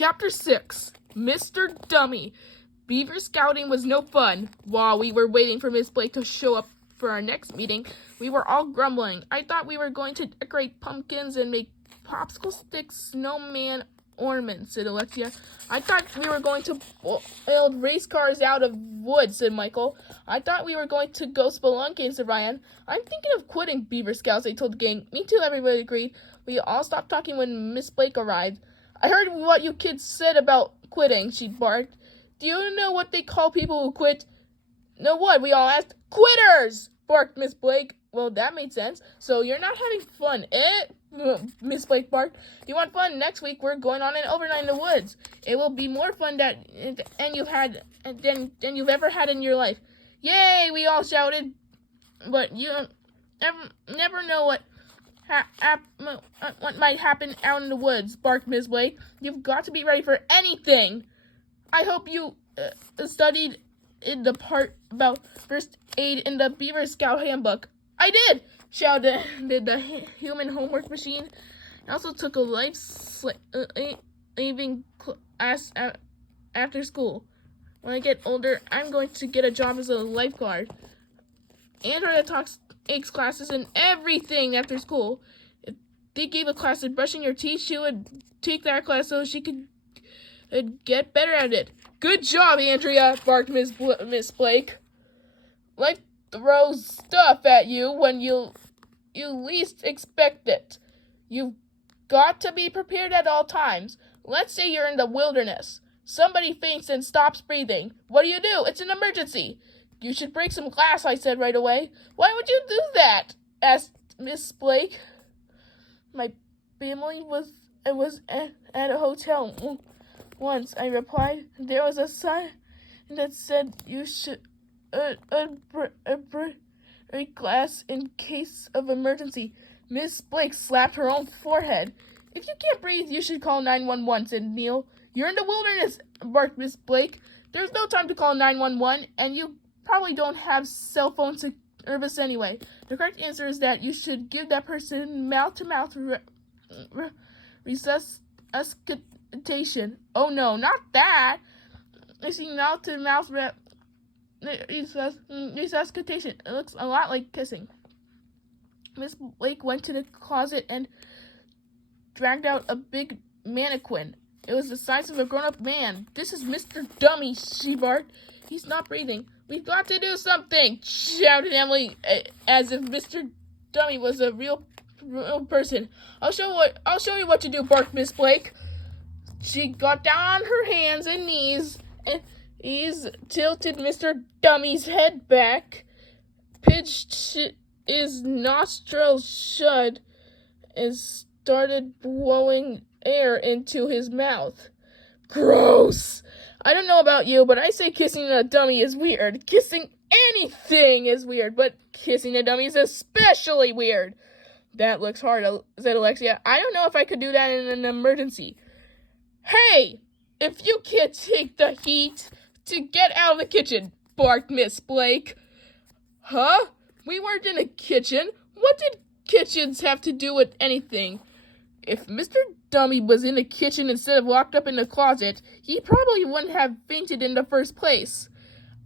Chapter 6, Mr. Dummy. Beaver Scouting was no fun. While we were waiting for Miss Blake to show up for our next meeting, we were all grumbling. I thought we were going to decorate pumpkins and make popsicle sticks, snowman ornaments, said Alexia. I thought we were going to build race cars out of wood, said Michael. I thought we were going to go spelunking, said Ryan. I'm thinking of quitting Beaver Scouts, they told the gang. Me too, everybody agreed. We all stopped talking when Miss Blake arrived. I heard what you kids said about quitting, she barked. Do you know what they call people who quit? No what? We all asked. Quitters! Barked Miss Blake. Well, that made sense. So you're not having fun, eh? Miss Blake barked. You want fun? Next week we're going on an overnight in the woods. It will be more fun than you've ever had in your life. Yay! We all shouted. But you never know what might happen out in the woods, barked Miss Blake. You've got to be ready for anything. I hope you studied in the part about first aid in the Beaver Scout handbook. I did, shouted the human homework machine. I also took a life-saving class after school. When I get older, I'm going to get a job as a lifeguard. Andrea takes classes and everything after school. If they gave a class in brushing your teeth, she would take that class so she could get better at it. Good job, Andrea, barked Miss Blake. Life throws stuff at you when you least expect it. You've got to be prepared at all times. Let's say you're in the wilderness. Somebody faints and stops breathing. What do? It's an emergency. You should break some glass, I said right away. Why would you do that? Asked Miss Blake. My family was at a hotel once, I replied. There was a sign that said you should break glass in case of emergency. Miss Blake slapped her own forehead. If you can't breathe, you should call 911, said Neil. You're in the wilderness, barked Miss Blake. There's no time to call 911, and you probably don't have cell phone service anyway. The correct answer is that you should give that person mouth-to-mouth resuscitation. Oh no, not that. I see mouth-to-mouth resuscitation. It looks a lot like kissing. Miss Blake went to the closet and dragged out a big mannequin. It was the size of a grown-up man. This is Mr. Dummy, she barked. He's not breathing. We've got to do something, shouted Emily, as if Mr. Dummy was a real person. I'll show you what to do, barked Miss Blake. She got down on her hands and knees and tilted Mr. Dummy's head back, pitched his nostrils shut, and started blowing air into his mouth. Gross! I don't know about you, but I say kissing a dummy is weird. Kissing anything is weird, but kissing a dummy is especially weird. That looks hard, said Alexia. I don't know if I could do that in an emergency. Hey, if you can't take the heat, to get out of the kitchen, barked Miss Blake. Huh? We weren't in a kitchen. What did kitchens have to do with anything? If Mr. Dummy was in the kitchen instead of locked up in the closet, he probably wouldn't have fainted in the first place.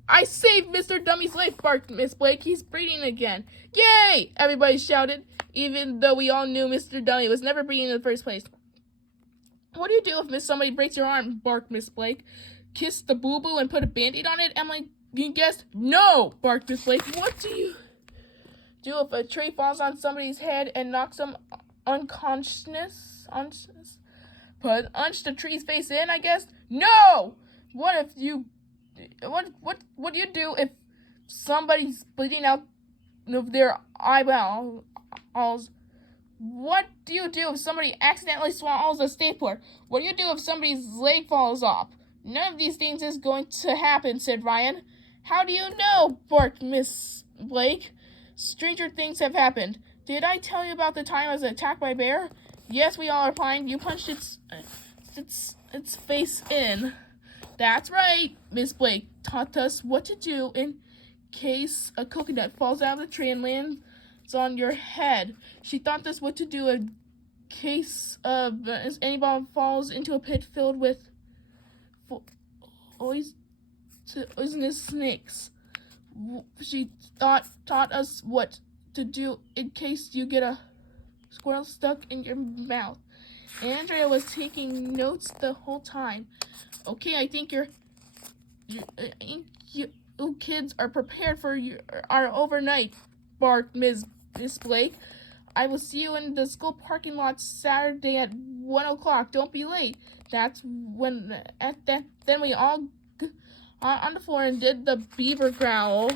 I saved Mr. Dummy's life, barked Miss Blake. He's breathing again. Yay! Everybody shouted, even though we all knew Mr. Dummy was never breathing in the first place. What do you do if somebody breaks your arm, barked Miss Blake. Kiss the boo-boo and put a Band-Aid on it? Emily guessed. No, barked Miss Blake. What do you do if a tray falls on somebody's head and knocks them unconscious? Put the tree's face in, I guess? No! What do you do if somebody's bleeding out of their eyeballs? What do you do if somebody accidentally swallows a stapler? What do you do if somebody's leg falls off? None of these things is going to happen, said Ryan. How do you know? Barked Miss Blake. Stranger things have happened. Did I tell you about the time I was attacked by a bear? Yes, we all are fine. You punched its face in. That's right. Miss Blake taught us what to do in case a coconut falls out of the tree and lands on your head. She taught us what to do case anybody falls into a pit filled with poisonous snakes. She taught us what to do in case you get a squirrel stuck in your mouth. Andrea was taking notes the whole time. Okay, I think you kids are prepared for our overnight, barked Miss Blake. I will see you in the school parking lot Saturday at 1 o'clock. Don't be late. That's when then we all got on the floor and did the beaver growl.